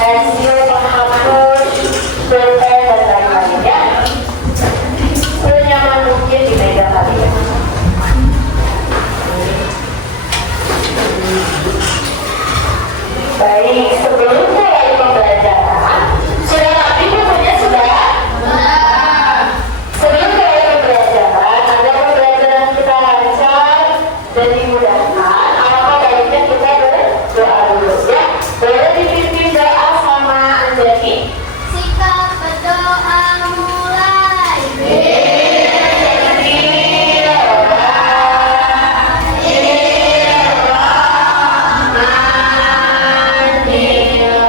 pensil, penghapus, pulpen dan lain-lain ya. Senyaman mungkin di meja kalian. Baik, sebelum mulai pembelajaran, sudah rapi bukunya sudah? Sebelum mulai pembelajaran, agar pembelajaran kita lancar dan dimudahkan, alangkah baiknya kita berdoa dulu ya. Boleh dipimpin doa sama Anjani? Sikap berdoa mulai. Bismillahirrahmanirrahim.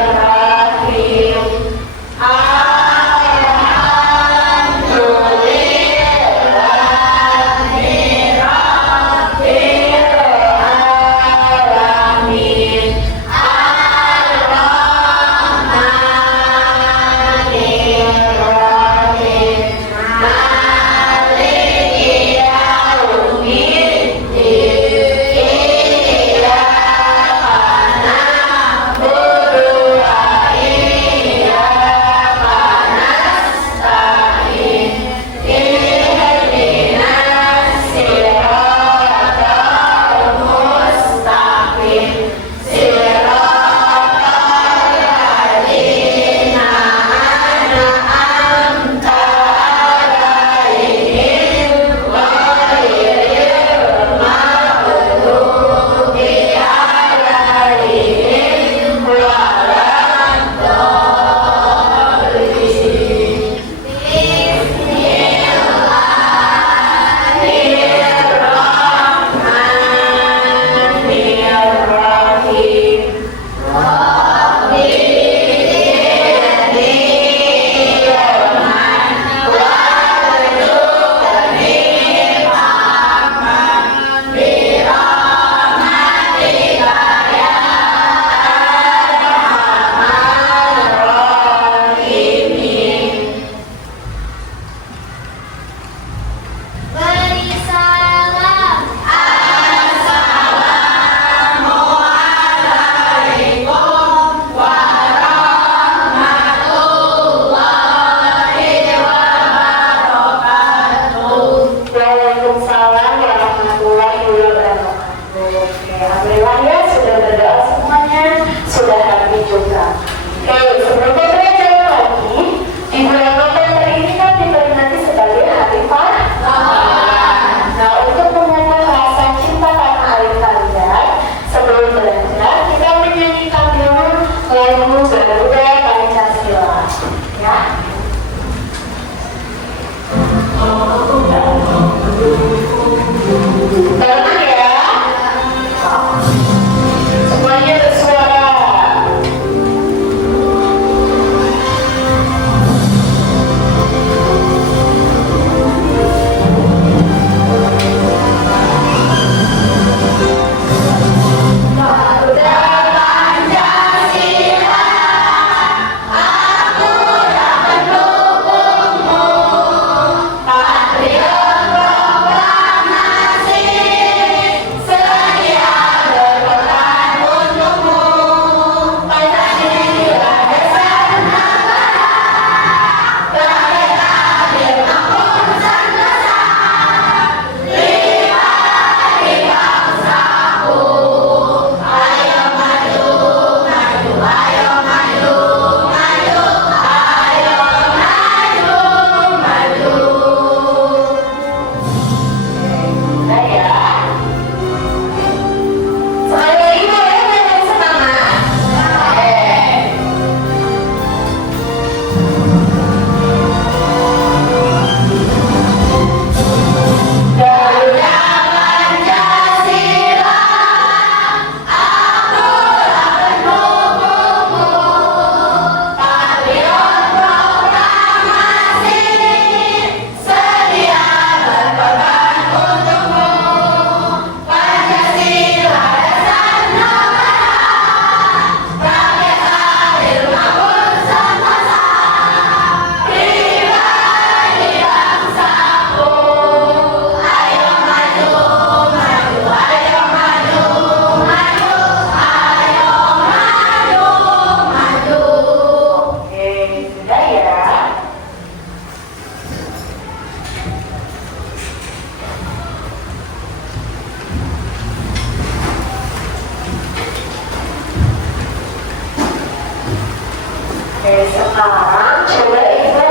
sekarang coba ibu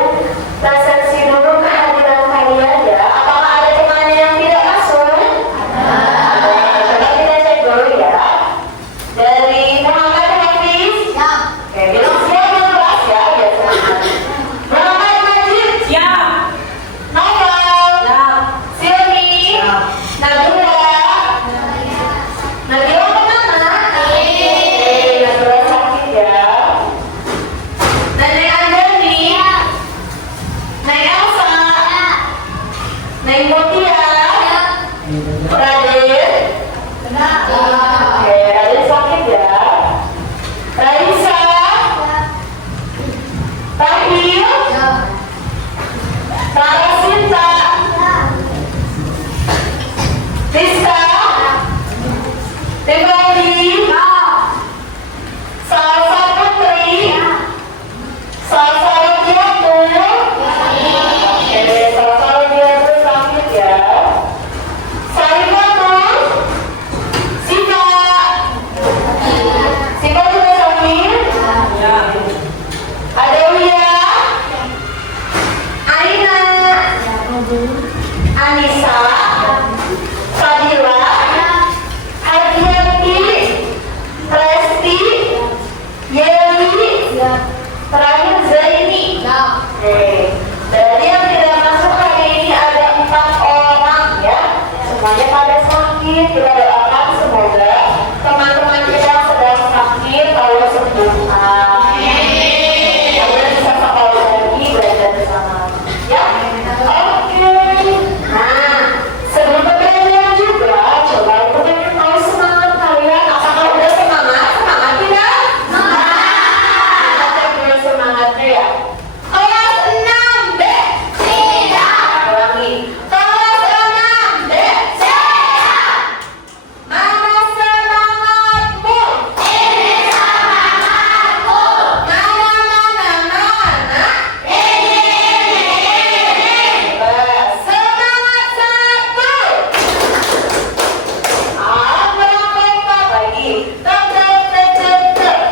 resepsi dulu kehadiran kalian ya. Apakah ada temannya yang tidak masuk? Ada. Coba kita cek dulu ya. Dari Muhammad Hafiz. Oke, bilang siap yang kelas ya, biar semangat. Muhammad Majid. Siap. Novel. Siap. Silmi. Siap. Nabila. Nabila kemana? Nabila sakit ya. Nenek Andani. Nenek Elsa. Nenek Mutia. Raden. Oke, Raden sakit ya. Raisa. Rahim. Rara Sinta. Rizka. Ribadi. Salsa Putri. Salsa Rogiatur. Oke, Salsa Rogiatur sakit ya. Sarifatul. Sika. Sika juga sakit. Ya. Adawia. Aina. Anissa. Fadila. Hadiati. Presti. Yeli. Terakhir Zaini. Dari yang tidak masuk hari ini ada 4 orang ya. Semuanya pada sakit. Kita doakan semoga teman-teman kita yang sedang sakit Allah sembuhkan. Semoga bisa sekolah lagi belajar bersama. Ya. Oke. Nah, sebelum pembelajaran juga, coba aku pengen tahu semangat kalian. Apakah udah semangat? Semangat tidak? Kita cek dulu semangatnya ya. Kelas 6B. Ulangi. Kelas 6B. Mana semangatmu? Mana? Semangat satu. Berapa lagi?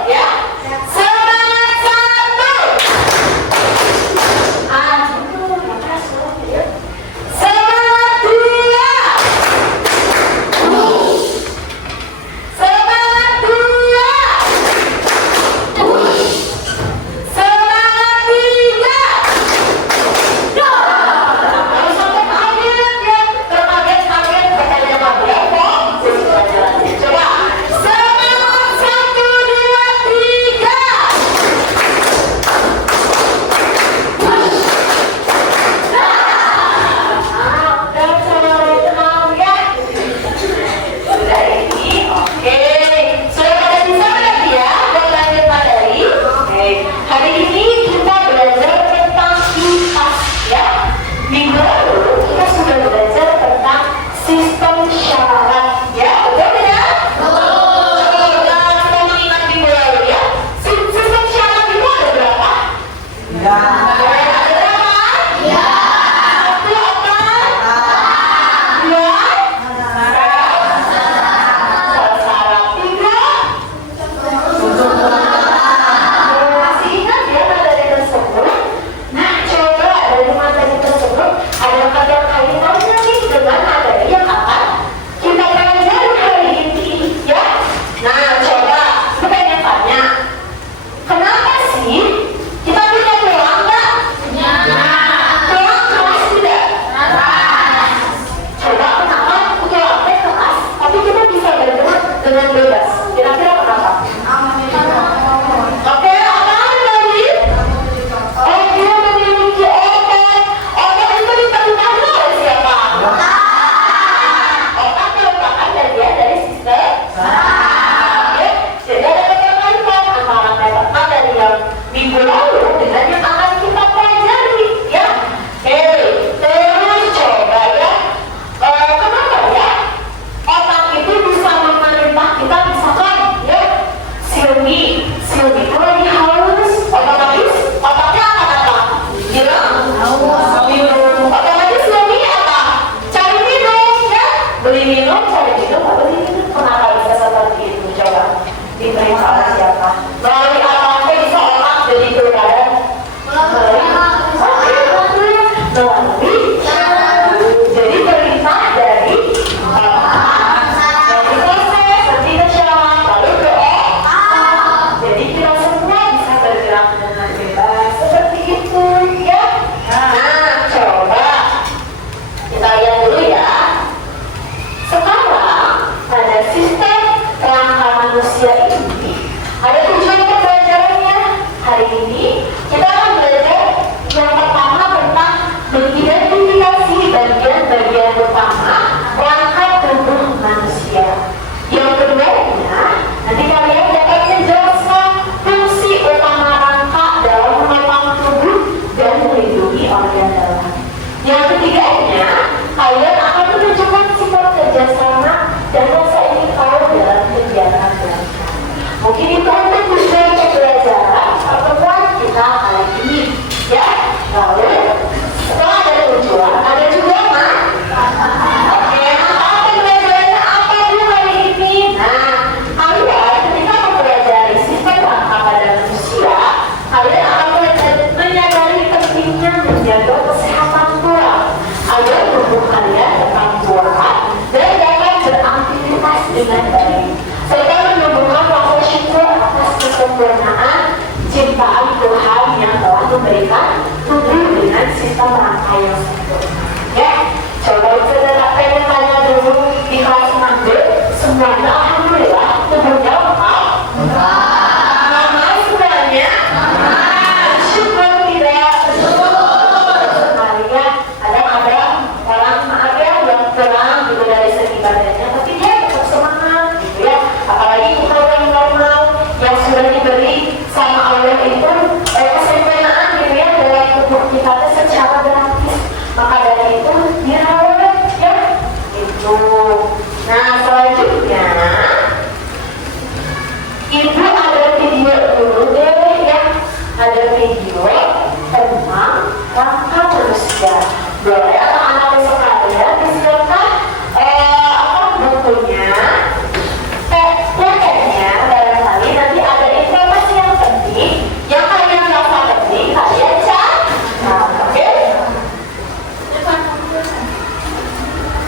Ya. Semangat satu. Semangat dua. Semangat dua. Semangat tiga. Kalau sampai kaget ya, terkaget-kaget katanya berapa? Coba. Semangat 1, 2, 3. Udah sama tenang ya. Sudah ini, oke. Sudah pada bisa lagi ya, buat lanjut materi. Oke. Hari ini kita belajar tentang kipas ya. Minggu lalu kita sudah belajar tentang sistem syarat ya. Betul tidak? Betul. Kita mengingat minggu lalu ya. Sistem syarat itu ada berapa? Ya. Ada berapa? Satu apa? Dua? Syarat tiga? Masih ingat ya materi tersebut? Nah, coba dari materi tersebut ada kaitannya nih dengan materi yang akan kita pelajari hari ini ya. Nah, coba kita ingin tanya, kenapa sih kita punya tulang nggak? Tulang keras tidak? Coba kenapa tulangnya keras tapi kita bisa bergerak dengan bebas? Kira-kira kenapa? Oke, apaan lagi? Oh, dia memiliki otot. Otot itu ditentukan oleh siapa? Otak merupakan bagian dari sistem saraf. Ya, jadi ada keterkaitan antara materi yang minggu lalu dengan yang akan kita pelajari. Ya, terus coba ya. Kenapa ya? Otak itu bisa memerintah kita misalkan ya. Silmi itu lagi haus, otomatis otaknya akan apa? Bilang minum. Otomatis Silmi apa? Cari minum ya. Beli minum, cari minum, beli minum. Kenapa bisa seperti itu? Coba diperiksa oleh siapa? Melalui apa bisa otak jadi berbadan Ada tujuan pembelajarannya. Hari ini kita akan belajar yang pertama tentang mengidentifikasi bagian-bagian utama rangka tubuh manusia. Yang keduanya, nanti kalian dapat menjelaskan fungsi utama rangka dalam menopang tubuh dan melindungi organ dalam. Yang ketiganya, kalian akan menunjukkan sifat kerjasama dan rasa ingin tahu dalam kegiatan belajar. Mungkin itu untuk tujuan pembelajaran pertemuan kita kali ini, ya. Lalu setelah ada tujuan, ada juga mah. Oke, apa pembelajarannya apa dulu kali ini? Nah, kalian ketika mempelajari sistem rangka pada manusia, kalian akan menyadari pentingnya menjaga kesehatan tulang agar tubuh kalian tetap kuat dan dapat beraktivitas dengan baik, serta menumbuhkan rasa syukur atas kesempurnaan ciptaan Tuhan yang telah memberikan tubuh dengan sistem rangka yang sempurna. Ya, coba saudara pengen tanya dulu di kelas 6B, semuanya alhamdulillah tubuhnya lengkap. Lama sebenarnya. Syukur tidak? Sekalinya ada orang maaf ya yang kurang gitu dari segi badannya, tapi dia tetap semangat gitu ya. Apalagi kita yang normal yang sudah diberi sama Allah itu kesempurnaan gitu ya dalam tubuh kita secara gratis. Maka dari itu dirawat ya itu. Nah selanjutnya ibu ada video dulu deh ya, ada video tentang rangka manusia. Boleh anak-anak sekalian disiapkan bukunya, paketnya barangkali nanti ada informasi yang penting yang kalian rasa penting kalian catat, oke?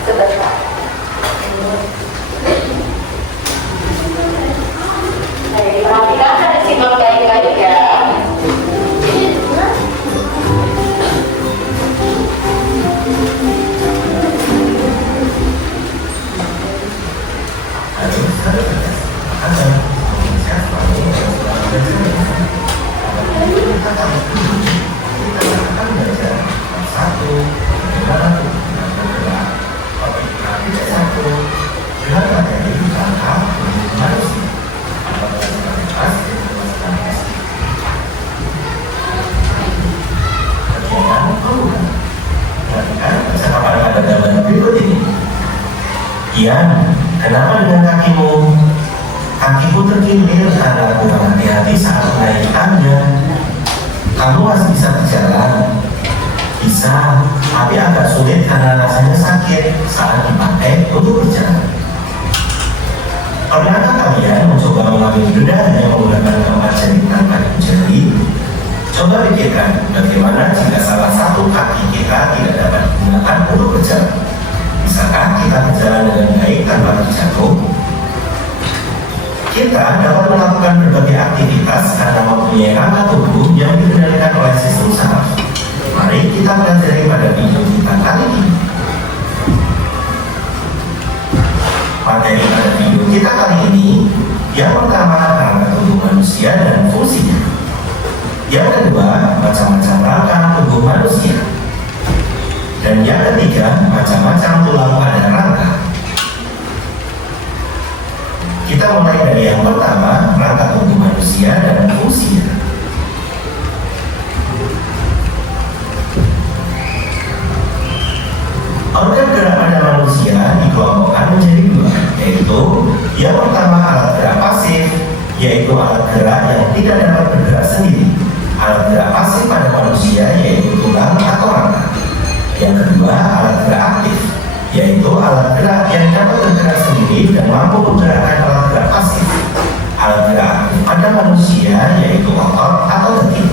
Sebentar. Diperhatikan ada simak baik-baik ya. Kian, kenapa dengan kakimu? Kakimu terkilir karena kurang hati-hati saat naik tangga. Kamu masih bisa berjalan? Bisa, tapi agak sulit karena rasanya sakit saat dipakai untuk berjalan. Pernahkah kalian mencoba mengambil benda yang menggunakan keempat jari tangan jari? Coba pikirkan bagaimana jika salah satu kaki kita tidak dapat digunakan untuk berjalan. Bisakah kita berjalan dengan baik tanpa terjatuh? Kita dapat melakukan berbagai aktivitas karena mempunyai rangka tubuh yang dikendalikan oleh sistem saraf. Mari kita pelajari pada video kita kali ini. Materi pada video kita kali ini, yang pertama rangka tubuh manusia dan fungsinya. Yang kedua, macam-macam rangka tubuh manusia. Dan yang ketiga, macam-macam tulang pada rangka. Kita mulai dari yang pertama, rangka tubuh manusia dan fungsinya. Organ gerak pada manusia dikelompokkan menjadi dua, yaitu yang pertama alat gerak pasif, yaitu alat gerak yang tidak dapat bergerak sendiri. Alat gerak pasif pada manusia yaitu tulang atau rangka. Yang kedua, alat gerak aktif, yaitu alat gerak yang dapat bergerak sendiri dan mampu menggerakkan alat gerak pasif. Alat gerak aktif pada manusia yaitu otot atau detik.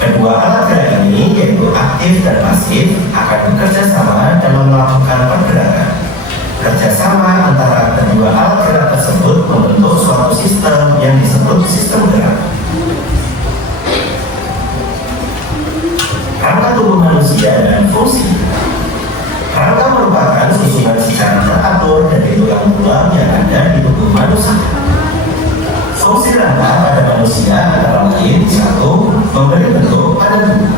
Kedua alat gerak ini, yaitu aktif dan pasif, akan bekerja sama dalam melakukan pergerakan. Kerjasama antara kedua alat gerak tersebut membentuk suatu sistem yang disebut sistem gerak. Rangka tubuh manusia dan fungsi. Rangka merupakan susunan secara teratur dari tulang-tulang yang ada di tubuh manusia. Fungsi rangka pada manusia antara lain: 1. Memberi bentuk pada tubuh,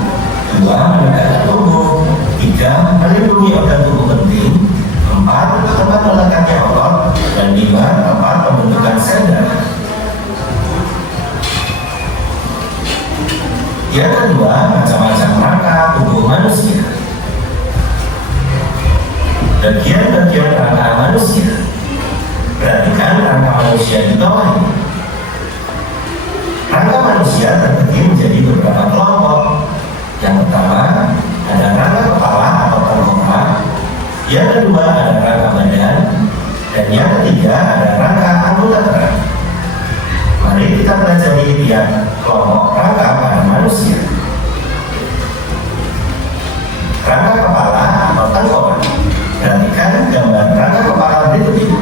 2. Menegakkan tubuh, 3. Melindungi organ tubuh penting, 4. Tempat meletaknya otot, dan 5. Tempat pembentukan sel darah. Yang kedua, macam-macam rangka tubuh manusia. Bagian-bagian rangka manusia. Perhatikan rangka manusia di bawah ini. Rangka manusia terbagi menjadi beberapa kelompok. Yang pertama, ada rangka kepala atau tengkorak. Yang kedua, ada rangka badan. Dan yang ketiga, ada rangka anggota gerak. Mari kita pelajari tiap kelompok rangka pada manusia. Rangka kepala atau tengkorak. Perhatikan gambar rangka kepala berikut ini.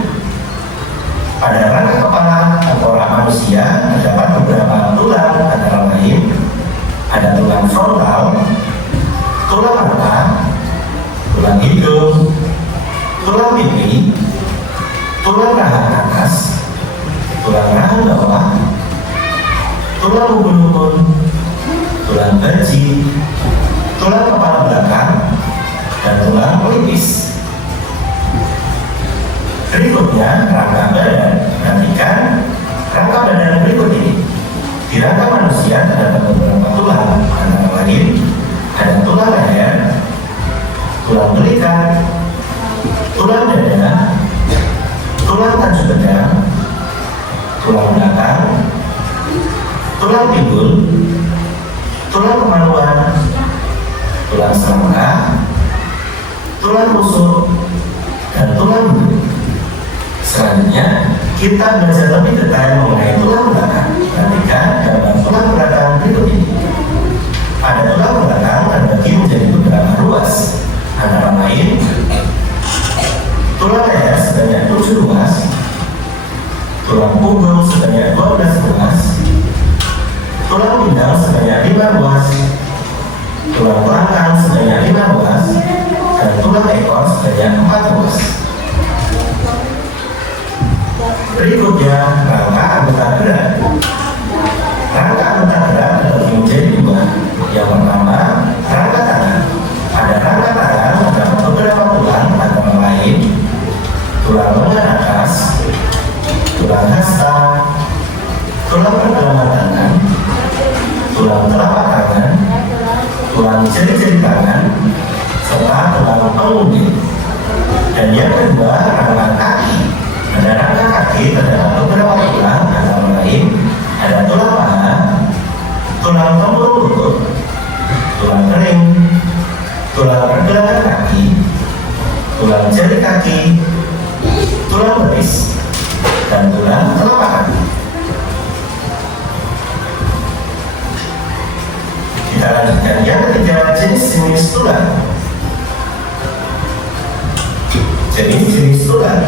Pada rangka kepala tengkorak manusia terdapat beberapa tulang, antara lain ada tulang frontal, tulang mata, tulang hidung, tulang pipi, tulang rahang atas, tulang rahang bawah, tulang ubun-ubun, tulang baji, tulang kepala belakang, dan tulang pelipis. Berikutnya rangka badan. Perhatikan rangka badan berikut ini. Di rangka manusia terdapat beberapa tulang, antara lain ada tulang leher, tulang belikat, tulang dada, tulang tanjung bedang, tulang belakang, tulang pinggul, tulang kemaluan, tulang selangkah, tulang rusuk, dan tulang bulu. Selanjutnya, kita belajar lebih detail mengenai tulang belakang. Perhatikan gambar tulang belakang berikut ini. Pada tulang belakang terbagi menjadi beberapa ruas, antara lain tulang leher sebanyak 7 ruas, tulang punggung sebanyak 12 ruas, tulang pinggang sebanyak 5 ruas, tulang belakang sebanyak 5 ruas, dan tulang ekor sebanyak 4 ruas. Berikutnya, rangka anggota gerak. Rangka anggota gerak terbagi menjadi 2. Yang pertama, rangka tangan. Pada rangka tangan terdapat beberapa tulang, antara lain tulang lengan atas, tulang hasta, tulang pergelangan tangan, tulang telapak tangan, tulang jari-jari tangan, serta tulang penguntit. Dan yang kedua, rangka kaki. Pada rangka kaki terdapat beberapa tulang, antara lain ada tulang paha, tulang tempurung lutut, tulang kering, tulang pergelangan kaki, tulang jari kaki, tulang betis, dan tulang telapak kaki. Kita lanjutkan yang ketiga, jenis-jenis tulang. Jenis-jenis tulang.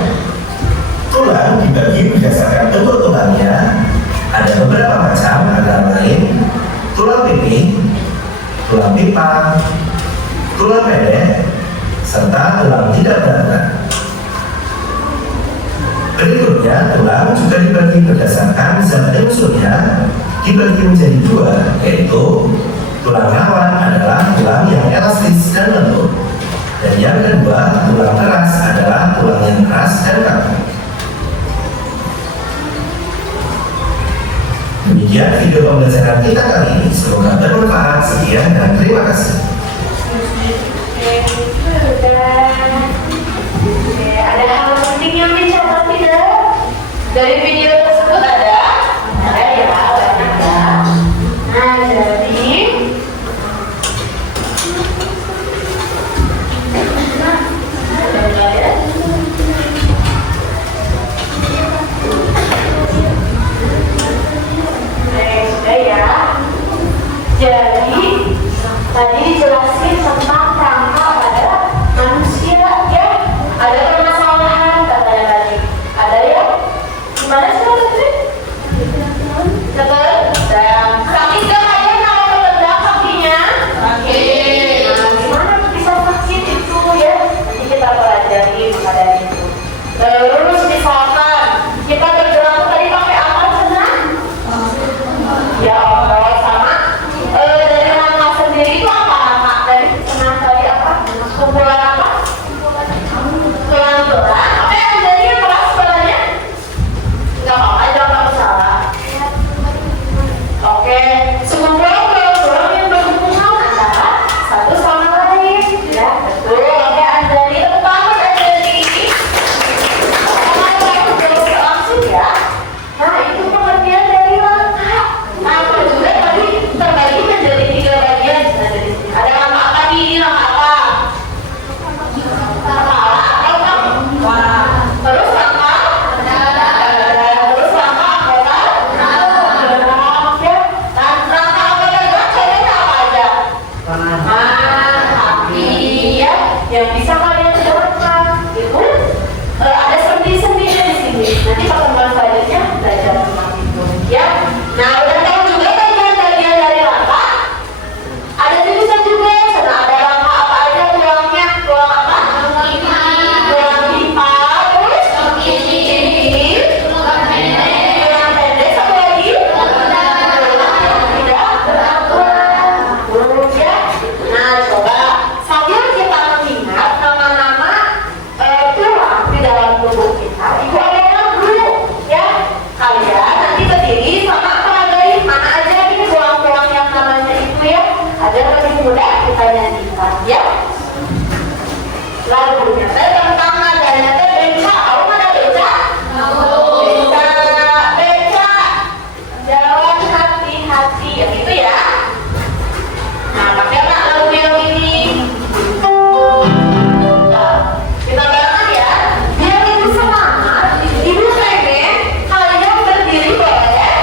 Tulang dibagi berdasarkan bentuk tulangnya. Ada beberapa macam, antara lain tulang pipi, tulang pipa, tulang pendek, serta tulang tidak berat. Berikutnya, tulang juga dibagi berdasarkan zat unsurnya, dibagi menjadi 2, yaitu tulang rawan adalah tulang yang elastis dan lembut, dan yang kedua, tulang keras adalah tulang yang keras dan kaku. Demikian video pembelajaran kita kali ini. Semoga bermanfaat. Sekian dan terima kasih. Ada hal penting yang dicatat tidak? Dari video tersebut ada ya, banyak ya. Nah, jadi jadi tadi dijelasin tentang rangka pada manusia ya. Ada permasalahan katanya tadi. Ada ya? Gimana sih tadi? Tebal? Sakit gak kalian kalau meledak kakinya? Sakit. Nah, gimana bisa sakit itu ya? Nanti kita pelajari pada itu. Terus misalkan kita bergerak tadi pakai apa senang? hati, yang itu ya. Nah, pakai apa lagu yang ini? Nah, kita bareng ya. Biar lebih semangat, Ibu pengen kalian berdiri boleh?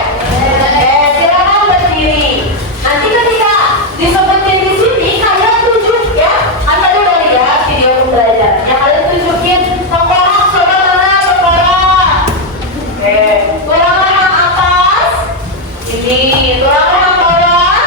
Silakan berdiri. Nanti ketika disebutin di sini, kalian tunjuk ya. Kan tadi udah lihat video pembelajarannya, kalian tunjukin tengkorak, coba mana tengkorak. Oke, tulang rahang atas. Ini tulang rahang bawah.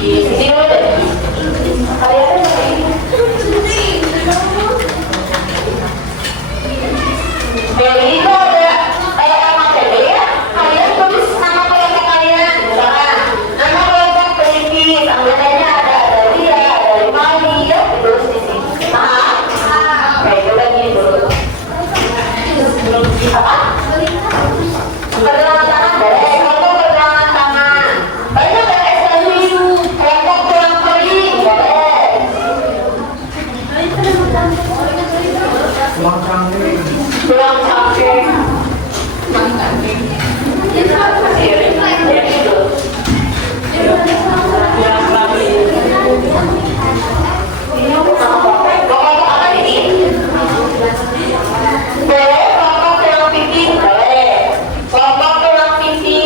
sini dulu deh. Kalian seperti ini. Jadi itu ada materi ya. Kalian tulis nama kelompok kalian. Misalkan nama kelompok pelipis. Anggotanya ada dia, ada Rimali ya. Ditulis di sini. Paham? Oke, itu lagi dulu. Apa? Pergelangan tangan boleh. Kelompok pergelangan tangan. Banyak ada SLU. Kelompok tulang kering boleh. Tulang cangkring. Tulang cangkring. Boleh kelompok tulang pipi, boleh. Kelompok tulang pipi.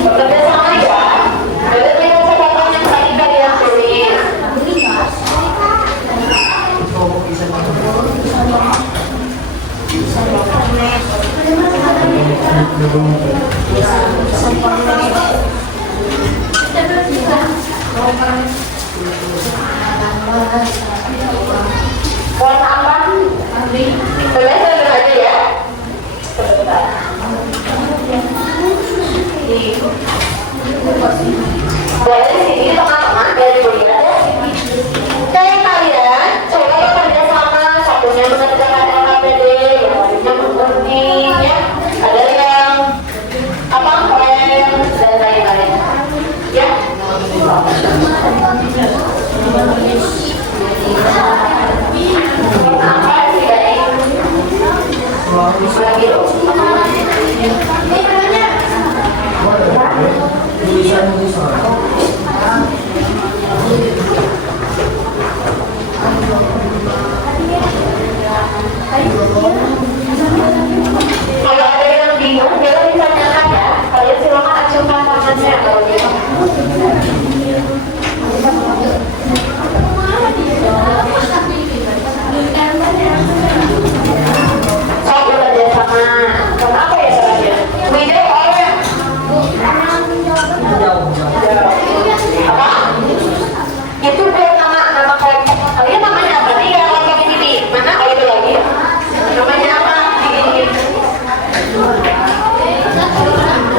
Bekerja sama ya. Berarti dengan catatan yang tadi kalian tulis. Warna apa? Boleh saya aja ya. Boleh di sini teman-teman dari kuliah ya. Kayak kalian coba bekerja sama, satunya mengerjakan LKPD, yang lainnya mengunting ya. Ada yang apa rem dan lain-lain ya. Apa sih dari lagi loh. Kalau ada yang bingung, dia bisa tanyakan ya. Kalian silakan acukan tangannya kalau bingung. Sok bekerja sama. Kenapa ya caranya? Video oleh apa? Itu buat nama kelompok kalian namanya apa nih? Ya kelompok ini mana? Oh itu lagi. Namanya apa? Ini.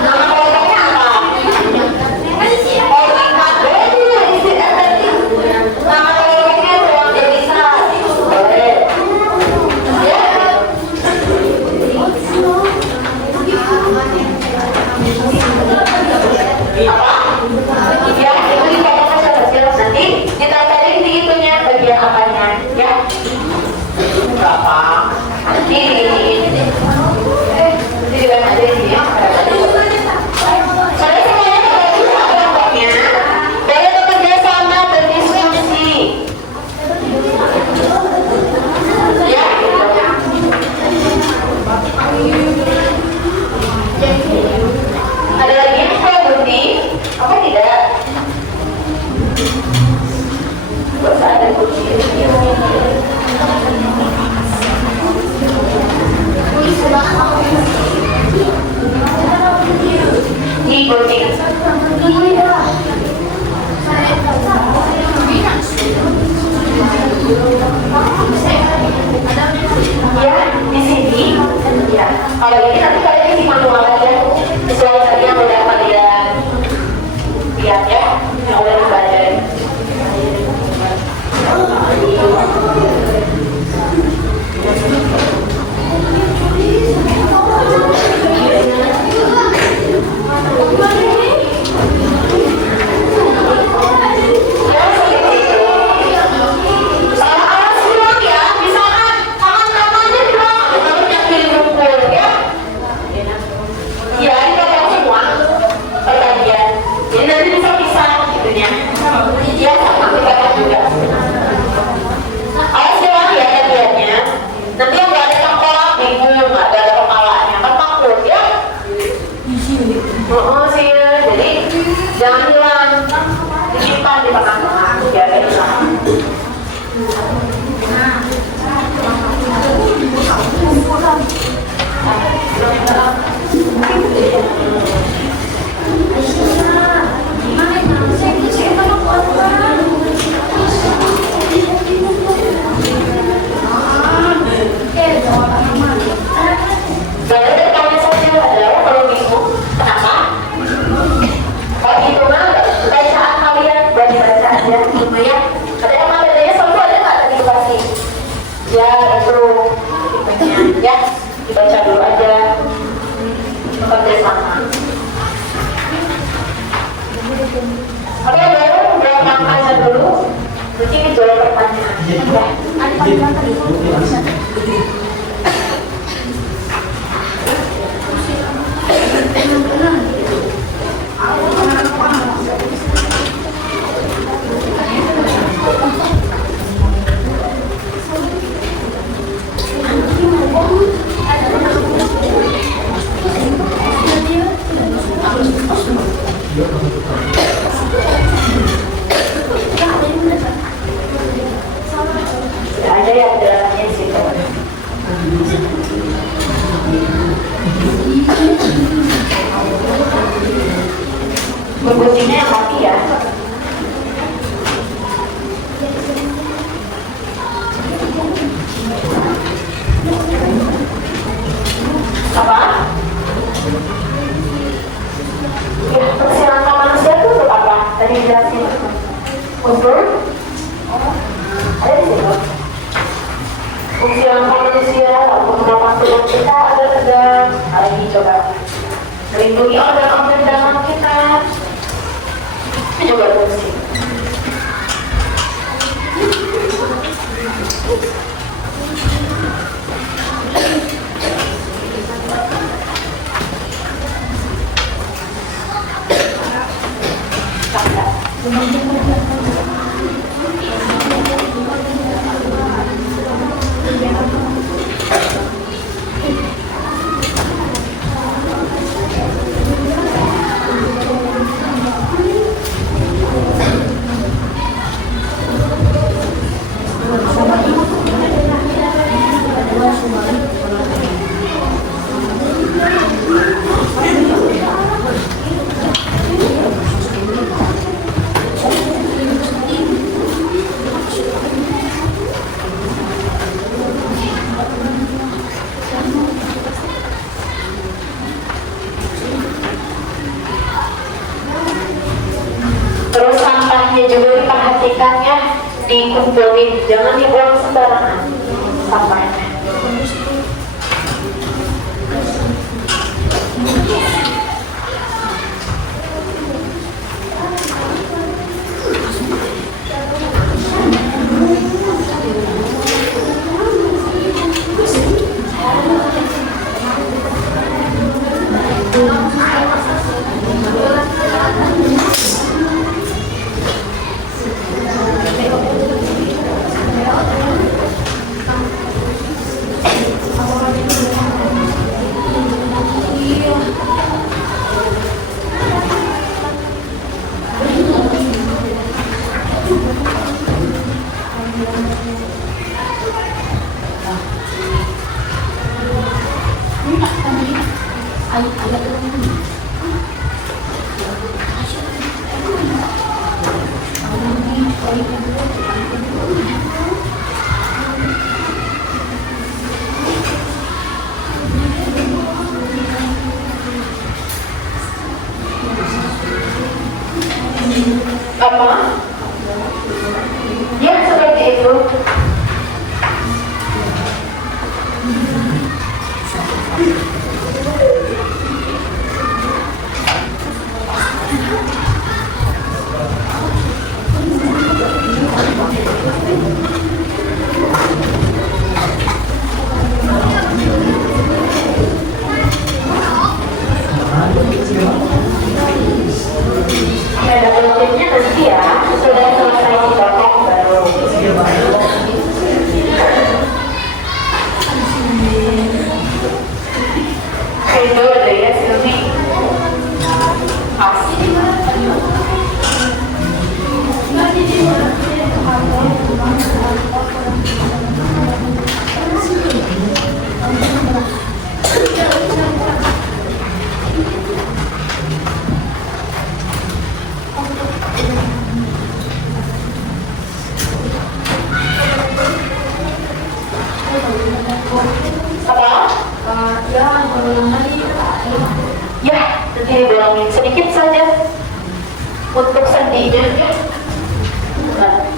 Nama kelompoknya apa? Oh ingat deh. Nama kelompoknya ruang Elisa. Boleh. Ya. Apa? Ya, itu dipotong kecil-kecil nanti ditempelin di itunya bagian apanya ya. Berapa? Ini aja ini ya. Soalnya semuanya berbagi kelompoknya. Boleh bekerja sama berdiskusi. Ya. Ada lagi yang saya bunyi? Apa tidak? Bisa ada kunci. Di kunci. Ya, di sini. Ya, kalau ini nanti kalian isi manual aja. Sesuai tadi yang udah kalian lihat ya, yang udah dibaca. Oh, sih. Oke, baru belakang aja dulu. Nanti dijawab pertanyaan. Ya. Tidak ada yang jalannya di situ. Membuatnya yang mati ya. Apa? Ya, persilangan manusia itu untuk apa? Tadi jelasin. Untuk? Ada di situ. Fungsi langkah manusia untuk menopang tubuh kita agar tegak. Lagi coba melindungi organ-organ dalam kita. Itu juga fungsi. Terus sampahnya juga diperhatikan ya, dikumpulin, jangan dibuang sembarangan sampahnya. Apa? Ya seperti itu. Ada penutupnya nanti ya, sudah selesai dipotong baru. Itu ada ya sini. Pasti. Apa? Ya, nanti dibolongin sedikit saja untuk sendinya ya. Nah.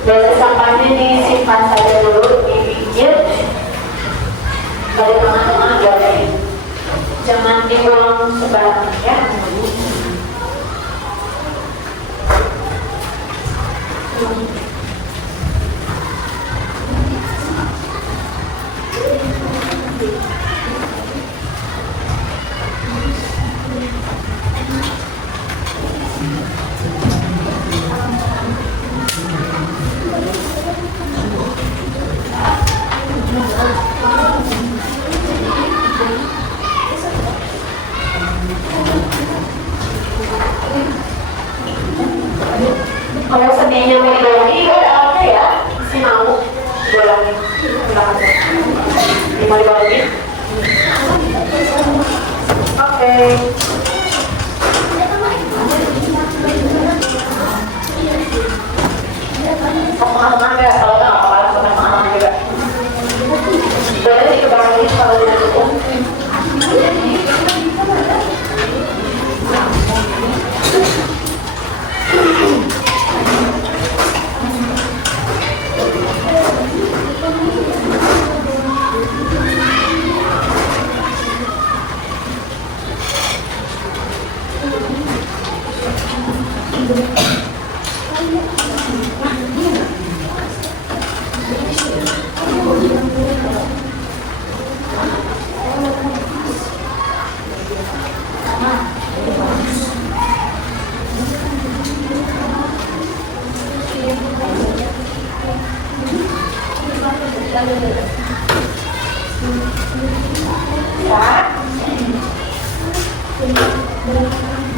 Biasa sampahnya disimpan saja dulu di pinggir, dari tengah-tengah boleh, jangan dibuang sembarangan ya. Kalau seninya mau dibolangi, ada apa ya? Si mau dibolangi, mau dibolangi? Oke. Tengah-tengah nggak? Kalau nggak apa-apa, tengah-tengah juga. Boleh dikebanyakin kalau tidak cukup.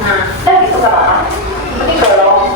Nah, gitu gak apa-apa. Ini kalau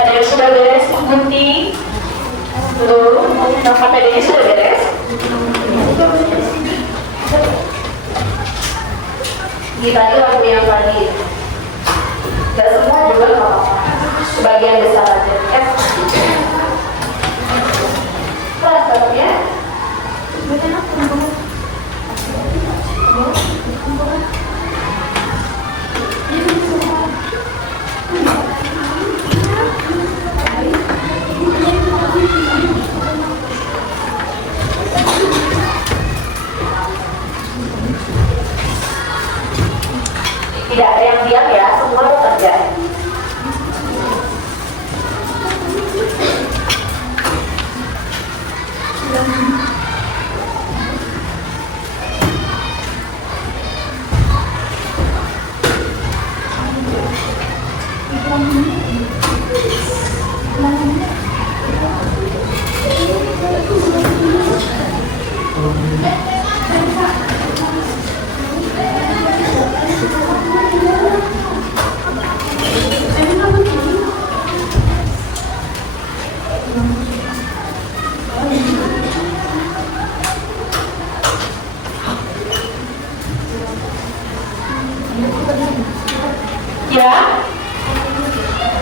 Padahal sudah beres gunting dulu, tempat pedenya sudah beres. Di tadi waktu yang tadi, tidak semua juga nggak apa-apa, sebagian besar aja. Rasanya tidak ada yang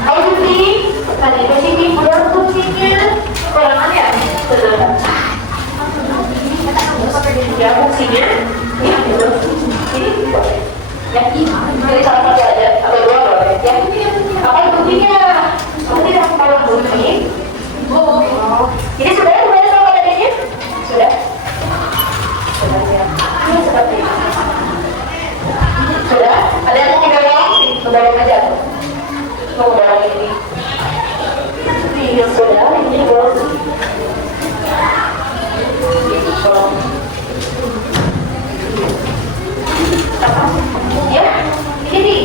Ayo Putih, tadi ke sini udah fungsinya kurangan ya? Benar. Ya fungsinya, ya betul. Ini boleh. Ya, pilih salah satu aja atau dua boleh. Ya, apa fungsinya? Kamu tidak tahu fungsi? Oh, ini sudah sama adanya? Sudah. Sudah ya. Ini seperti ini. Sudah? Ada yang mau dorong? Dorong aja. Mau dorong ini. Ini sudah, ini belum. Belum. Apa? Ya, ini nih.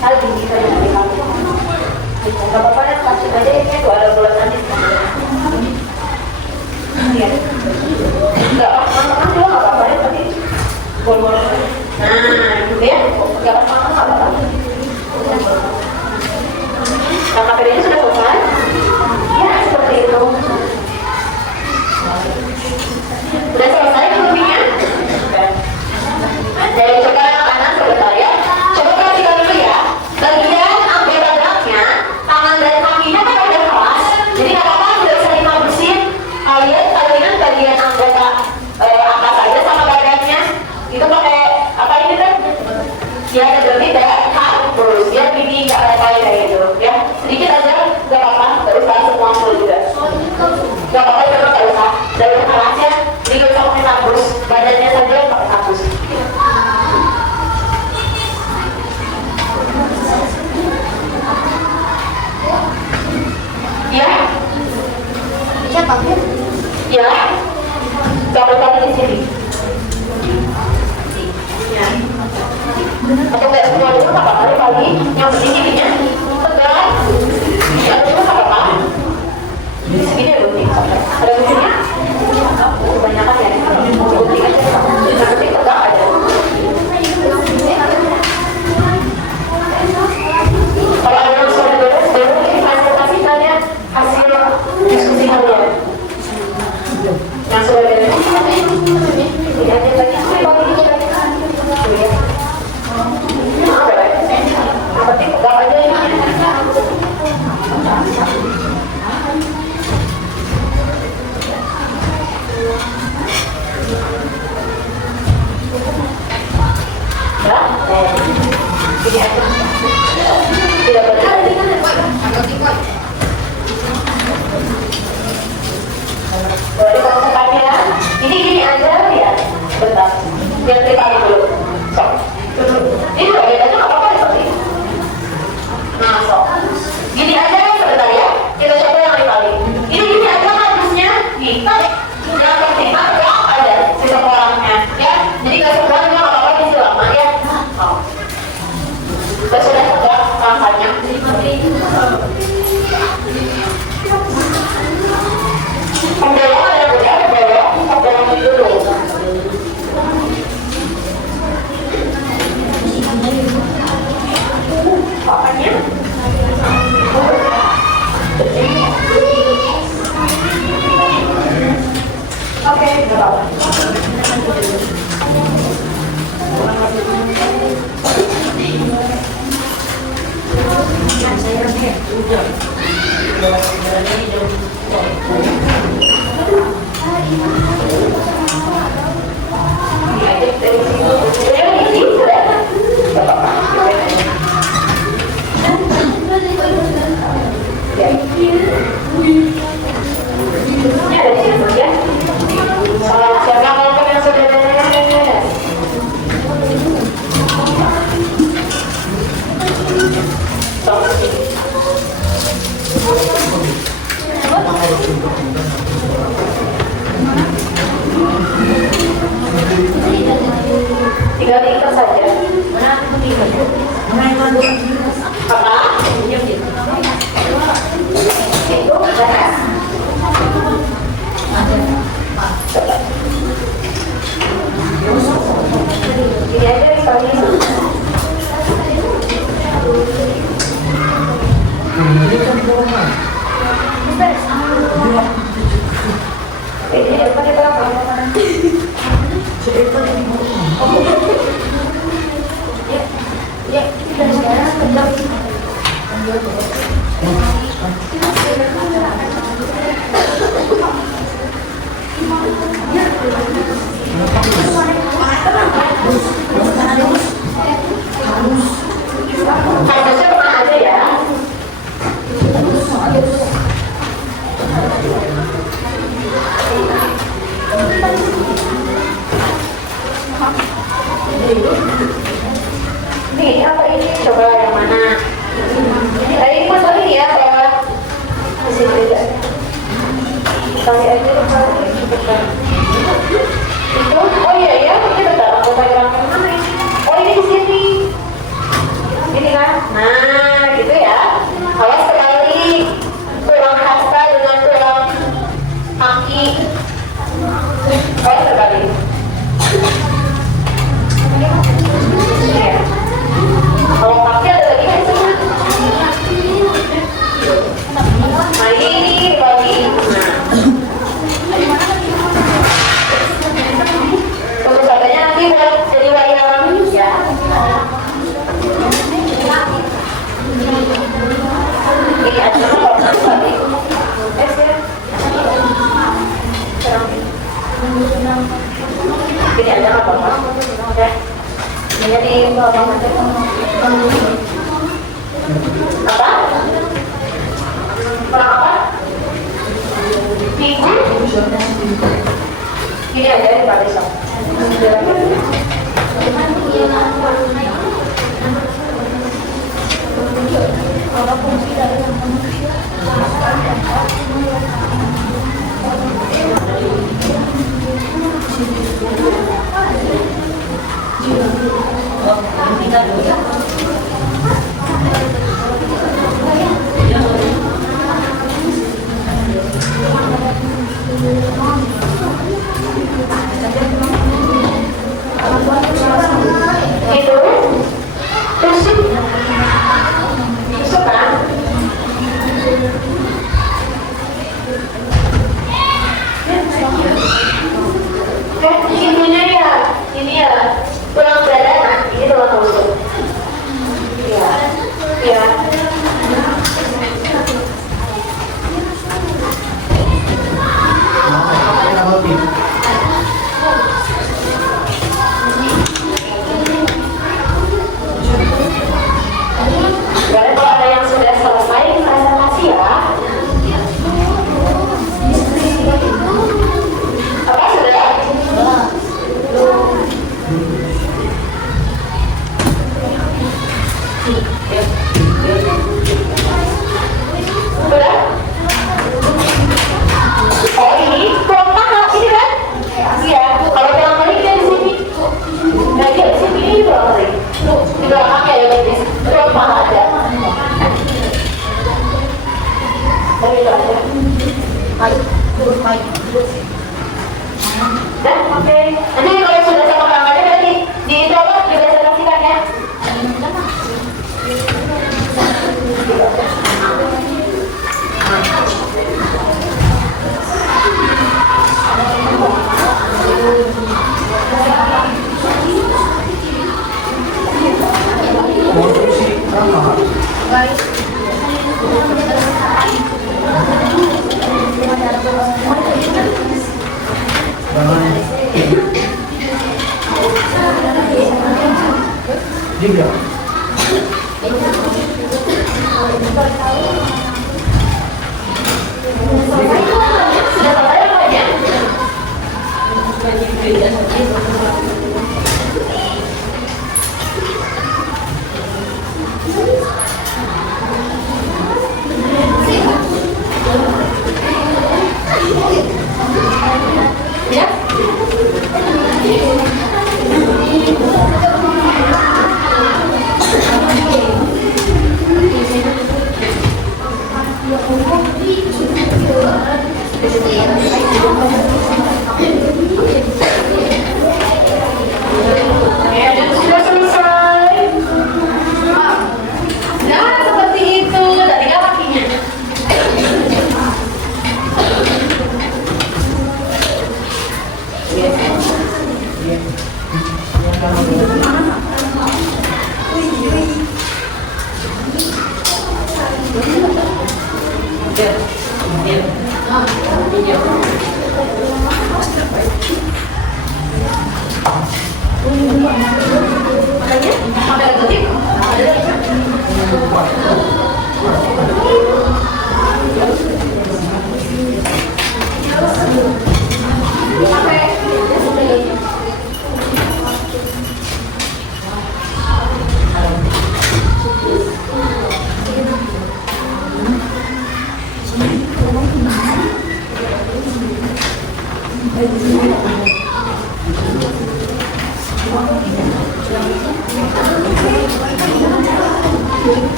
Hal ini saya nanti kamu. Gak apa-apa ya, kasih aja ini tuh ada bulan nanti. Ya. Enggak apa-apa juga nggak apa-apa ya tadi. Bol-bol. Nah, gitu ya. Nggak apa-apa nggak apa-apa. Nah, materinya sudah selesai? Ya, seperti itu. Sudah selesai filmnya? Dari coba yang kanan sebentar ya. Coba perhatikan dulu ya. Bagian anggota geraknya, tangan dan kakinya kan udah keras. Jadi nggak apa-apa, tidak usah dihabisin. Kalian bagian anggota atas aja sama badannya. Itu pakai apa ini kan? Ya, berarti kayak terus ya, ini nggak apa-apa kayak gitu ya. Sedikit aja nggak apa-apa, nggak usah semua full juga. Nggak apa-apa juga nggak usah. Dari kerasnya, jadi nggak usah pakai tabus. Badannya saja pakai tabus. Ya, Siapa? ya, gambar di sini. Ya. Atau kayak semua dulu nggak apa-apa kali. Yang penting ininya tegak. Ya, itu nggak apa-apa. Segini ya gunting. Ada guntingnya? Kebanyakan ya. Gunting aja. Yang penting tegak aja. Kalau ada yang sudah beres, baru ini kasih tanya hasil diskusi kalian. Yang sudah beres. Tidak ada lagi. Yang penting tegak aja ini. Ya, ini aja. Tidak boleh. Boleh konsultasi ya. Ini gini aja ya. Bentar. Yang ditarik dulu. Sok. Ini udah bedanya nggak apa-apa ya tadi. Nah, sok. Gini aja sebentar ya. Kita coba yang ditarik. Ini gini aja harusnya ditarik. Jangan tertinggal ya ada sisa orangnya ya. Jadi nggak sebenarnya nggak apa-apa isi lama ya. Oh. Sudah tegak langkahnya. Pembelaan ada udah pembelaan dulu. Apanya? Oke, nggak apa-apa. Siapa kelompok yang sudah beres? Tinggal diikat saja. Apa? Itu beres. Ini aja sekali. Ini apa nih Bang? Ya, kita sekarang Kasusnya tenang aja ya. Nih, apa ini? Coba yang mana? Ini mas lagi ya, kalau masih beda. Kali aja cepetan. Itu, oh iya ya, ini bentar, aku pegang yang mana ini? Oh ini di sini. Ini kan? Nah, gitu ya. Awas sekali tulang hasta dengan tulang kaki. Awas sekali. Ya. Kalau kaki ada lagi kan semua. Nah ini dibagi. Tunggu sampainya nanti buat jadi wayang ya. Ini aja kalau tadi ya. Ini aja nggak apa-apa. Oke. Jadi apa? Apa? Kurang apa? Minggu? Ini aja yang Pak Besok. Itu tusuk kan? Ini ya tulang dada, ini tulang rusuk. Iya, iya. Boleh kalau ada yang sudah selesai presentasi ya. Apa sudah? Sudah? Oh ini tulang paha ini kan? Iya. Kalau tulang kaki dia di sini. Nah dia di sini ini tulang kaki. Di belakang ya guys. Tulang paha ada. Tapi itu aja. Dan oke. Nanti kalau sudah sama kamarnya berarti ditolak dipresentasikan ya.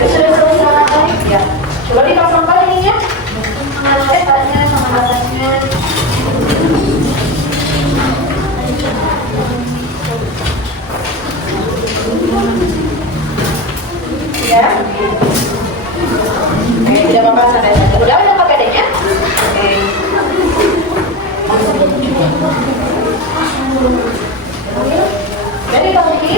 Sudah selesai. Ya. Coba dipasangkan ininya. Tanya sama atasnya. Ya. Oke, tidak apa-apa santai. Udah pakai adanya? Oke. Jadi tadi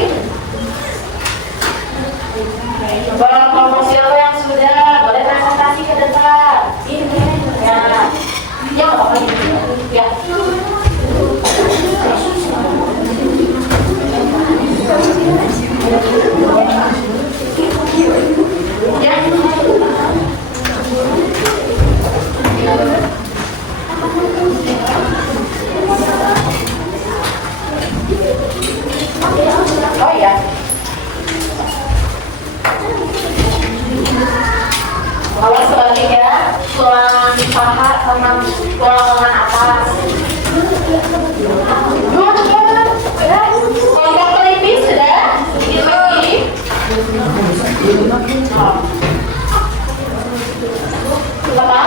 coba kelompok siapa yang sudah boleh presentasi ke depan. Ya, ya nggak apa-apa ya. Oh ya. Awas balik ya, tulang paha sama tulang lengan atas. Dua cepat, ya. Kelompok pelipis sudah, sedikit lagi. Apa?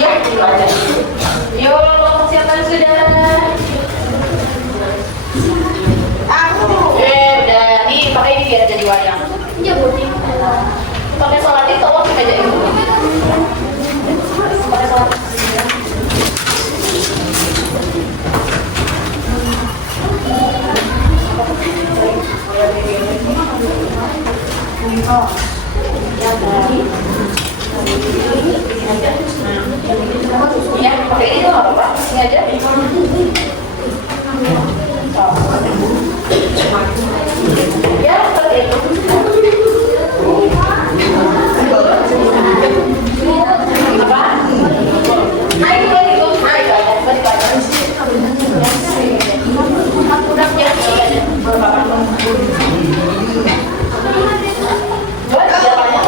Ya, itu aja. Yuk, kelompok siapa sudah? Udah, nih pakai ini biar jadi wayang. Pakai sholat itu tolong aja ibu. Pakai sholat. Oh, ya tadi. Ya, pakai ini tuh nggak apa-apa. Ini aja. Ya, seperti itu. Apa? Naik balik itu, naik aja, balik aja. Udah ya, buat siapanya?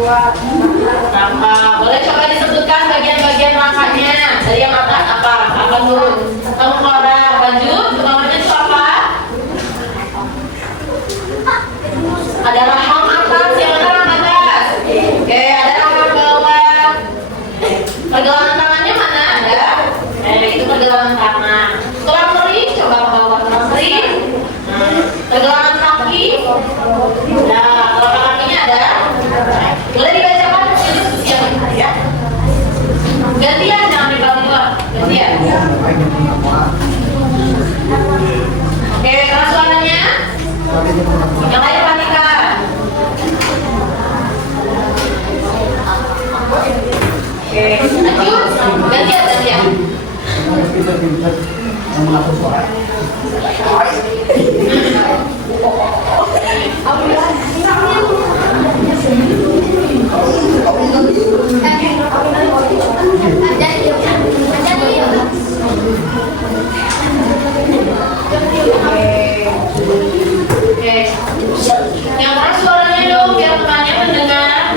Rangka. Boleh coba disebutkan bagian-bagian rangkanya. Dari yang atas apa? Apa dulu? Tengkorak, baju, bawahnya itu apa? Ada rahang atas, yang mana rahang atas? Oke, ada rahang bawah. Pergelangan tangannya mana? Ada? Itu pergelangan tangan. Tulang kering, coba ke bawah tulang kering. Pergelangan kaki. Nah, telapak kakinya ada. Boleh dibacakan yang ya. Gantian, jangan dibagi-bagi. Gantian. Oke, keras suaranya. Yang lain perhatikan. Oke, lanjut. Gantian. Oke. Yang keras suaranya dong biar temannya mendengar.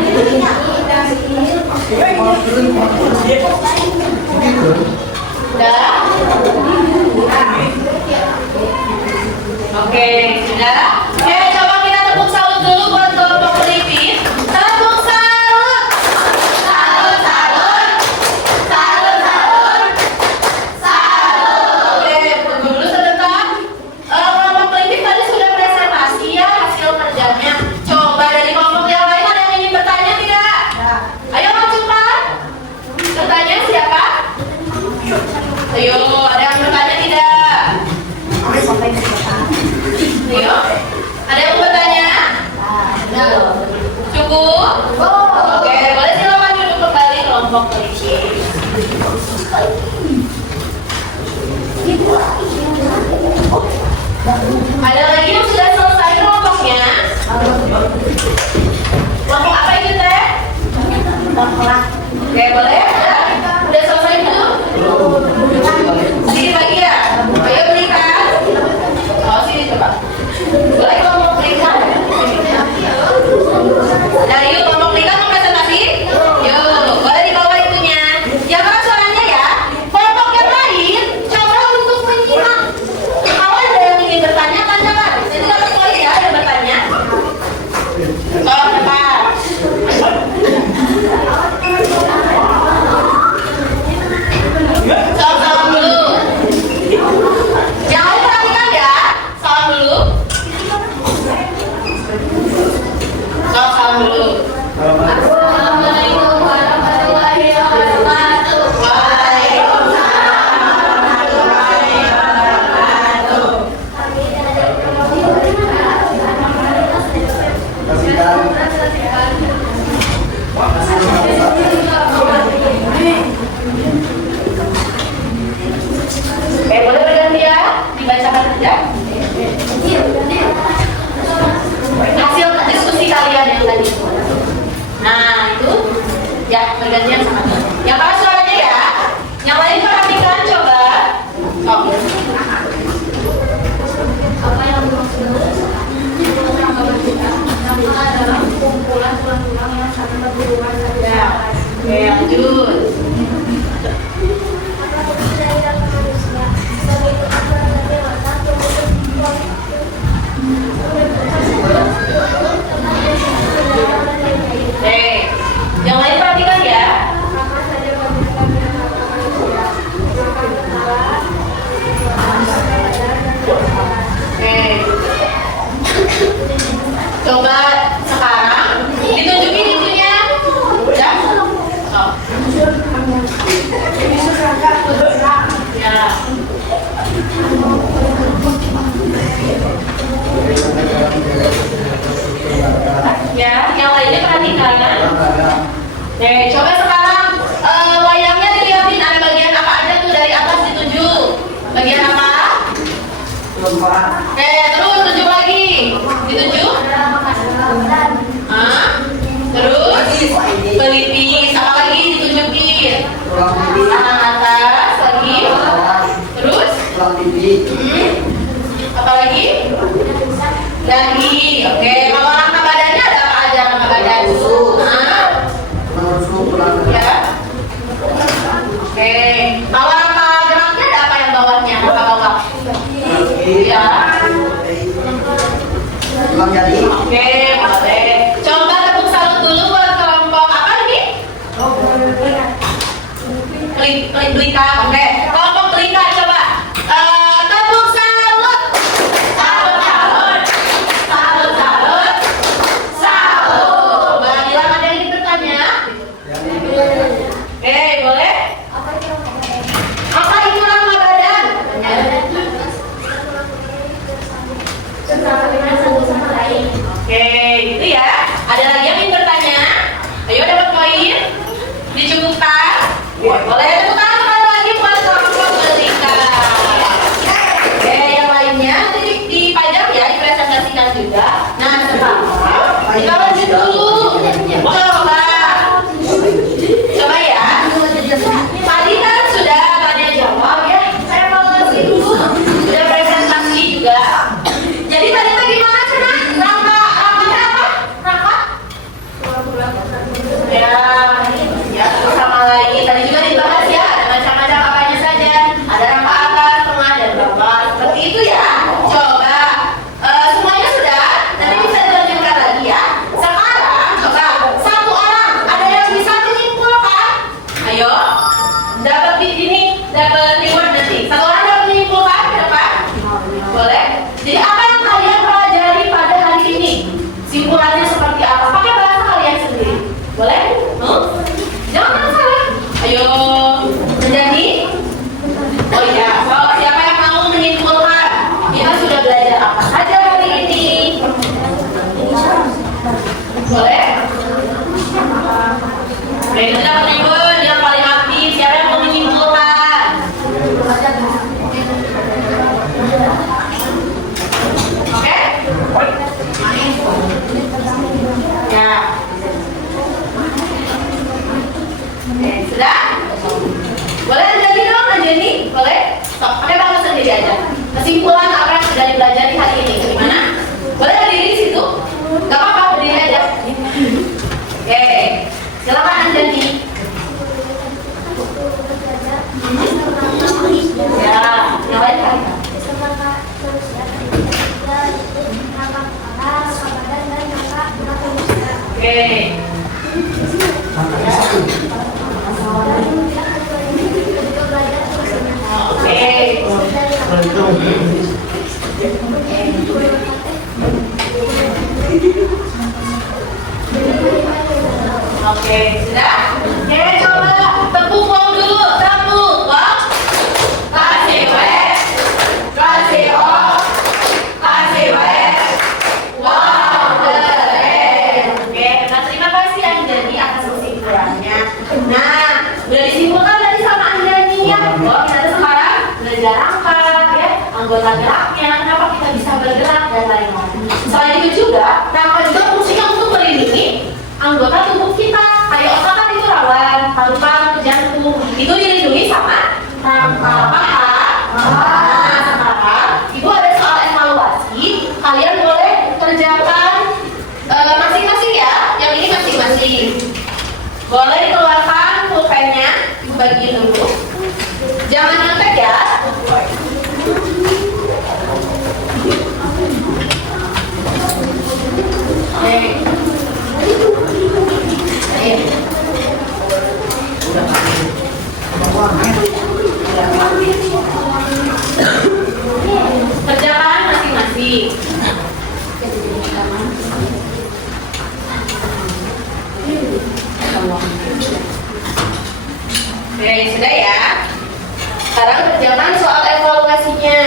Udah? Oke, sudah. Oke, coba kita tepuk salut dulu buat kelompok pelipis. Tepuk salut. Salut. Oke, tunggu dulu sebentar. Kelompok pelipis tadi sudah presentasi ya hasil kerjanya. Coba dari kelompok yang lain ada yang ingin bertanya tidak? Ayo cepat. Bertanya siapa? Ayo, ada yang bertanya tidak? Ayo, ada yang mau bertanya? Cukup? Oke, boleh silakan duduk kembali kelompok pelipis. Ada lagi yang sudah selesai kelompoknya? Kelompok apa itu teh? Oke, boleh? Udah selesai dulu? Sedikit lagi ya? Ayo berikan. Oh, sini coba. Boleh kelompok berikan? Nah, yuk kelompok berikan mau presentasi? Yuk, boleh dibawa itunya. Yang keras suaranya ya. Kelompok yang lain, coba untuk menyimak. Kalau ada yang ingin bertanya, tanyakan. Jadi kalau boleh ya ada yang bertanya. Tolong cepat. Salam dulu. Jangan perhatikan ya. Salam dulu. Salam dulu. Assalamualaikum warahmatullahi wabarakatuh. Waalaikumsalam warahmatullahi wabarakatuh. Boleh bergantian dibacakan saja hasil diskusi kalian yang tadi. Nah itu ya bergantian sama yang keras suaranya ya. Yang lain perhatikan coba. Apa yang adalah kumpulan tulang-tulang yang saling berhubungan saja. Oke, lanjut. Yang lain perhatikan ya. Coba sekarang ditunjukin itunya. Udah? Oh. Ya. Ya, yang lainnya perhatikan. Oke, coba sekarang wayangnya dilihatin ada bagian apa aja tuh dari atas ditunjuk. Bagian apa? Oke, terus tunjuk lagi. Ditunjuk. Terus pelipis. Apa lagi ditunjukin? Tangan atas lagi. Terus? Apa lagi? Dahi. Oke, kalau rangka badannya ada apa aja rangka badan? Ya. Bang Jadi. Oke, boleh. Coba tepuk salut dulu buat kelompok apa ini? Blika. Oke, kelompok Blika coba. Tepuk salut. Salut. Bang Gilang ada yang bertanya? Oke, boleh? Apa itu nama badan? Oke, gitu ya. Ada lagi yang ingin bertanya? Ayo dapat poin? Dicukupkan? Boleh tepuk tangan sekali lagi buat kelompok Blika. Oke, yang lainnya nanti dipajang ya, dipresentasikan juga. Nah, sekarang kita lanjut dulu. Coba ya. Tadi kan sudah tanya jawab ya. Saya evaluasi dulu. Sudah presentasi juga. Jadi tadi bagaimana cenah? Rangkanya apa? Rangka? Ya, sama lagi. Tadi juga dibahas ya. Ada macam-macam apanya saja. Ada rangka atas, tengah, dan bawah. Seperti itu ya. Coba. Semuanya sudah. Nanti bisa dilanjutkan lagi ya. Sekarang coba satu orang. Ada yang bisa menyimpulkan? Ayo. Dapat di sini. Dapat reward nanti. Satu orang dapat menyimpulkan ke depan. Boleh? Jadi apa yang kalian pelajari pada hari ini? Simpulannya seperti apa? Pakai bahasa kalian sendiri. Boleh? Jangan salah. Ayo. Menjadi? Oh iya. So, siapa yang mau menyimpulkan? Kita sudah belajar apa saja hari ini? Boleh? Oke, kita dapat reward yang paling aktif. Siapa yang mau menyimpulkan? Oke? Ya. Oke, sudah? Boleh jadi dong, Najeni? Boleh? Stop, pakai bahasa sendiri aja. Kesimpulan apa yang sudah dipelajari hari ini? Gimana? Boleh berdiri di situ? Gak apa-apa, berdiri aja. Oke, silakan Anjani. Ya, yang lain kan? Oke. Oke, sudah? Oke, coba tepuk wong dulu. Tepuk wong. Kasih wes. Kasih oh. Kasih wes. Wow, keren. Oke, nah terima kasih Anjani atas kesimpulannya. Nah, udah disimpulkan tadi sama Anjani ya. Oh, kita sekarang belajar rangka ya, anggota geraknya, kenapa kita bisa bergerak dan lain-lain. Selain itu juga, rangka juga fungsinya untuk melindungi anggota tubuh kita. Kayak otak kan itu rawan, paru-paru, jantung, itu dilindungi sama rangka paha. Nah, sekarang ibu ada soal evaluasi. Kalian boleh kerjakan masing-masing ya. Yang ini masing-masing. Boleh dikeluarkan pulpennya, ibu bagiin dulu. Jangan nyontek ya. Kerjakan masing-masing. Oke, sudah ya. Sekarang kerjakan soal evaluasinya.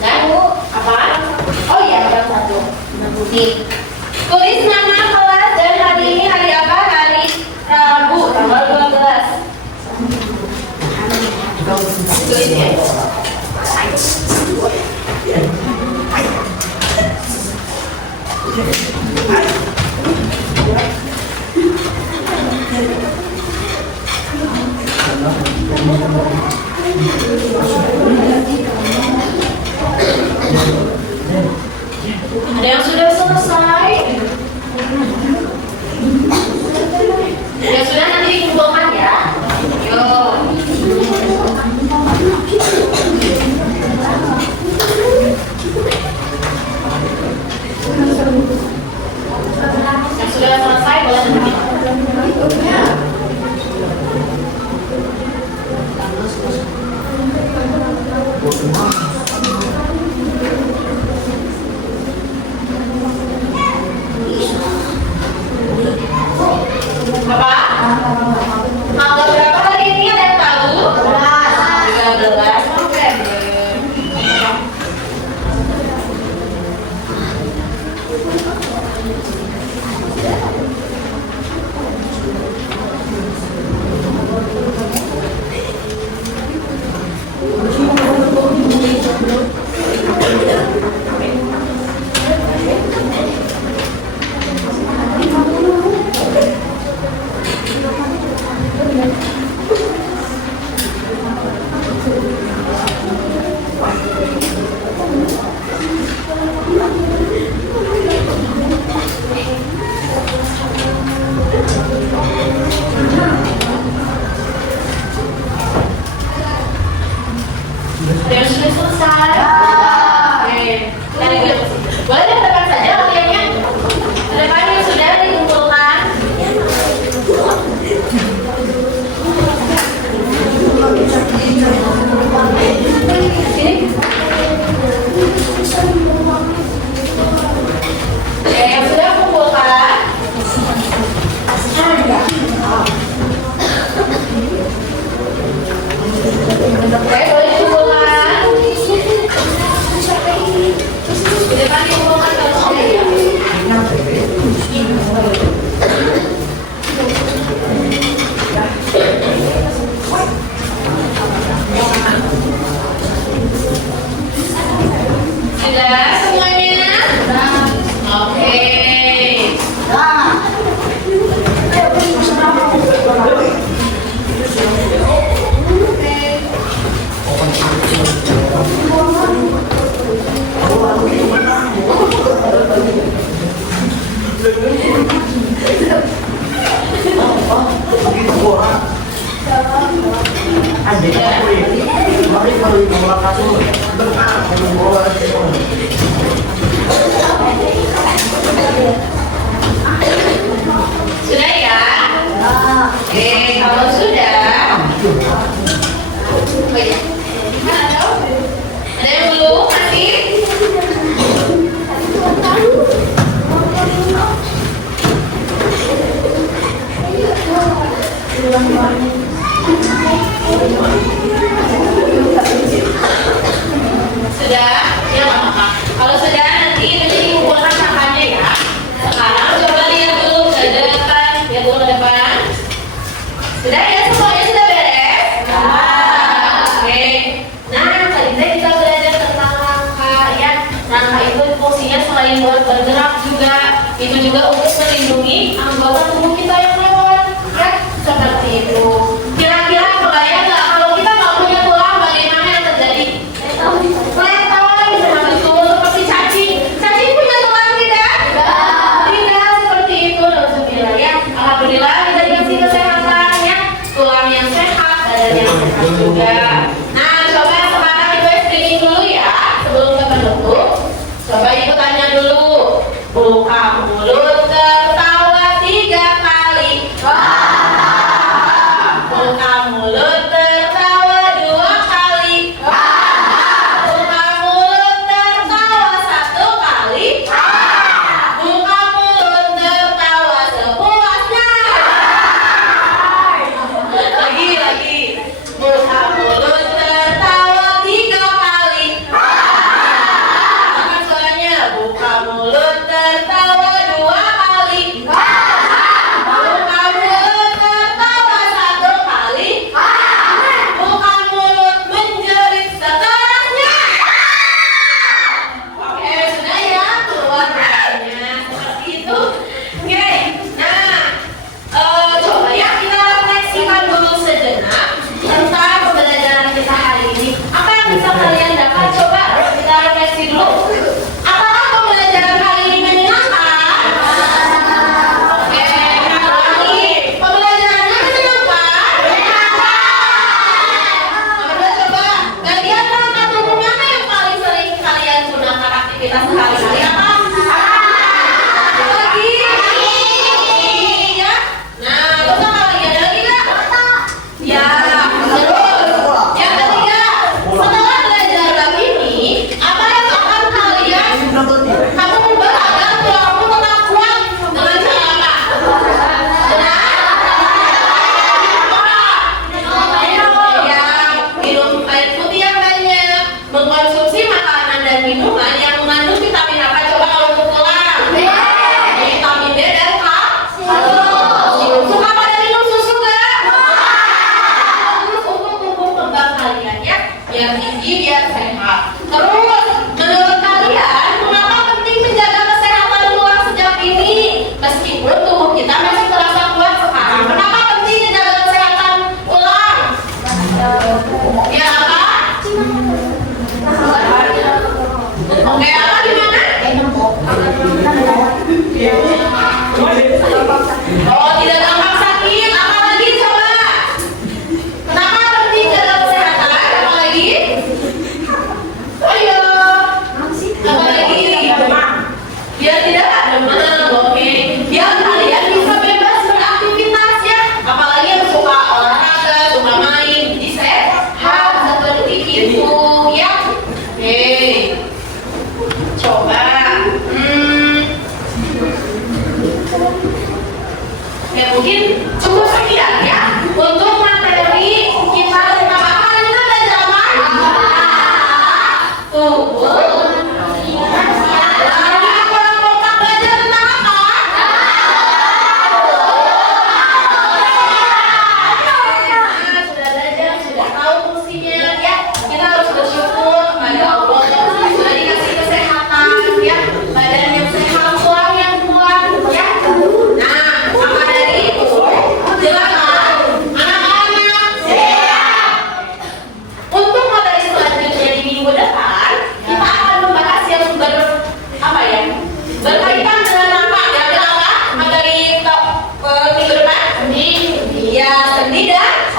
Nah, apa? Oh iya, nomor 1. Nih. Tulis nama kelas dan hari ini hari apa? Hari Rabu, tanggal 12. Tulis ya. Ada yang sudah selesai? Apa? Tanggal berapa hari ini ada yang tahu? 13. Oke. Yang sudah selesai. Oke. Lanjut. Boleh depan saja ujiannya. Depan yang sudah dikumpulkan. Oke, yang sudah kumpulkan. Oke, boleh dikumpulkan. Di depan dikumpulkan kalau oke ya. Sudah semuanya? Oke. Sudah ya? Oke, kalau sudah. Oh iya. Ada yang belum masih? Sudah? Ya nggak apa-apa. Kalau sudah nanti menjadi kumpulkan sampahnya ya. Sekarang coba lihat dulu ke depan, lihat dulu ke depan. Sudah ya semuanya sudah beres? Oke. Nah tadi kita belajar tentang langkah ya. Langkah itu fungsinya selain buat bergerak juga, itu juga untuk melindungi anggota tubuh kita yang lewat. Ya seperti itu. Kira-kira kebayang nggak kalau kita nggak punya tulang bagaimana yang terjadi? Kelihatan bisa betul seperti cacing. Cacing punya tulang tidak? Tidak seperti itu. Alhamdulillah ya. Alhamdulillah kita dikasih kesehatan ya. Tulang yang sehat, badan yang sehat juga. Nah coba sekarang ibu screening dulu ya sebelum ke penutup. Coba ibu tanya dulu. Buka mulut tertawa 3 kali. Buka mulut tertawa 2 kali. Buka mulut tertawa 1 kali. Buka mulut tertawa sepuasnya. Lagi. Buka mulut tertawa 3 kali. Buka mulut tertawa sehat. Terus, menurut kalian, mengapa penting menjaga kesehatan tulang sejak ini? Meskipun tubuh kita masih terasa kuat sekarang, kenapa penting menjaga kesehatan tulang? Ya apa? Oke, apa gimana? Oh, tidak gampang sakit. Apa lagi coba? Kenapa penting jaga kesehatan? Apa lagi? Ayo. Apa lagi? Biar tidak demam. Oke. Biar kalian bisa bebas beraktivitas ya. Apalagi yang suka olahraga, suka main, jadi sehat seperti itu ya. Oke. Coba. Ya mungkin cukup sekian ya untuk materi kita tentang apa dan kita belajar apa? Tubuh. Nah, kurang kompak belajar tentang apa? Nah, sudah belajar, sudah tahu fungsinya ya. Kita harus bersyukur kepada Allah yang sudah dikasih kesehatan ya, badan yang sehat, tulang yang kuat ya. Nah, maka dari itu, silakan anak-anak sehat. Untuk materi selanjutnya di minggu depan, kita akan membahas yang apa ya? Berkaitan dengan apa? Kira-kira apa? Materi minggu depan? Ya, seni dan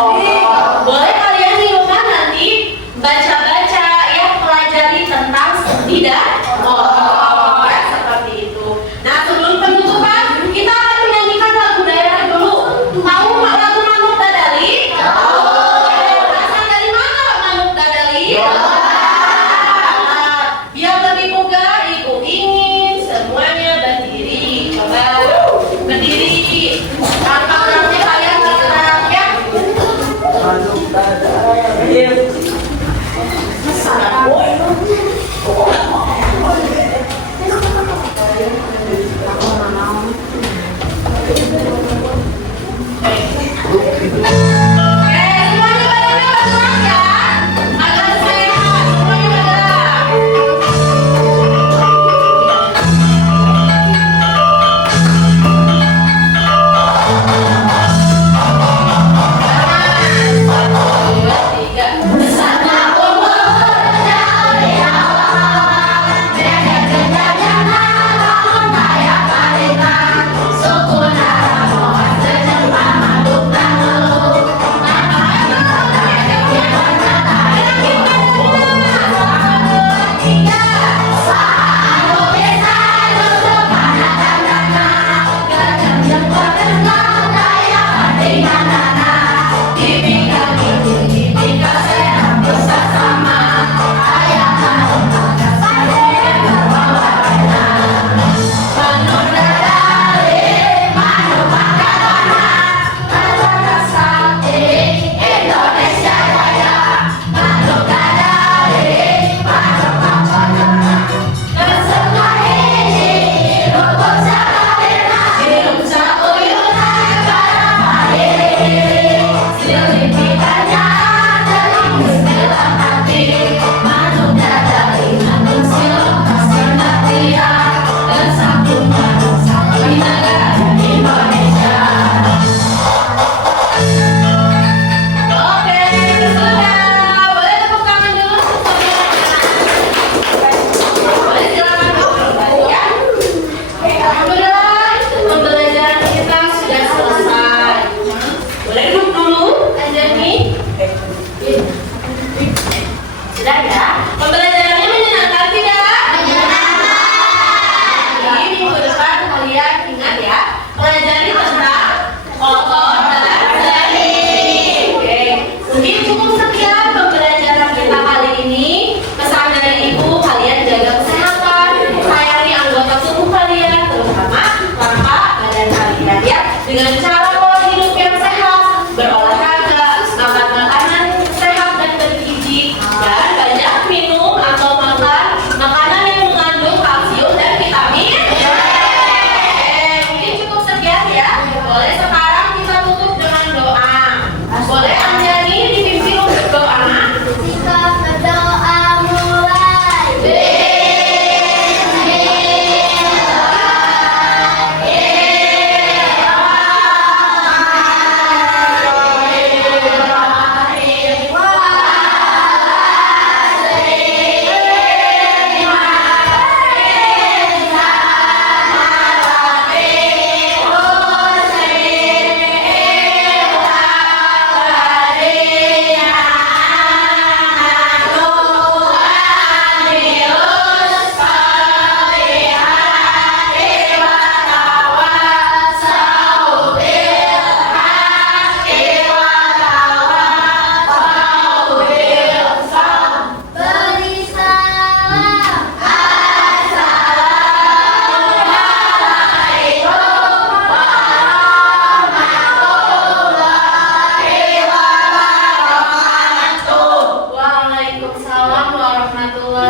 boleh kalian di rumah nanti baca-baca ya, pelajari tentang seni dan ya, seperti itu. Nah, sebelum penutupan, kita akan menyanyikan lagu daerah dulu. Tahu lagu Manuk Dadali? Berasal dari mana Manuk Dadali? Biar lebih mudah, ibu ingin semuanya berdiri. Coba berdiri. Tanpa berarti kalian bergerak ya.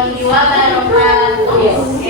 Bismillahirrahmanirrahim. Yes.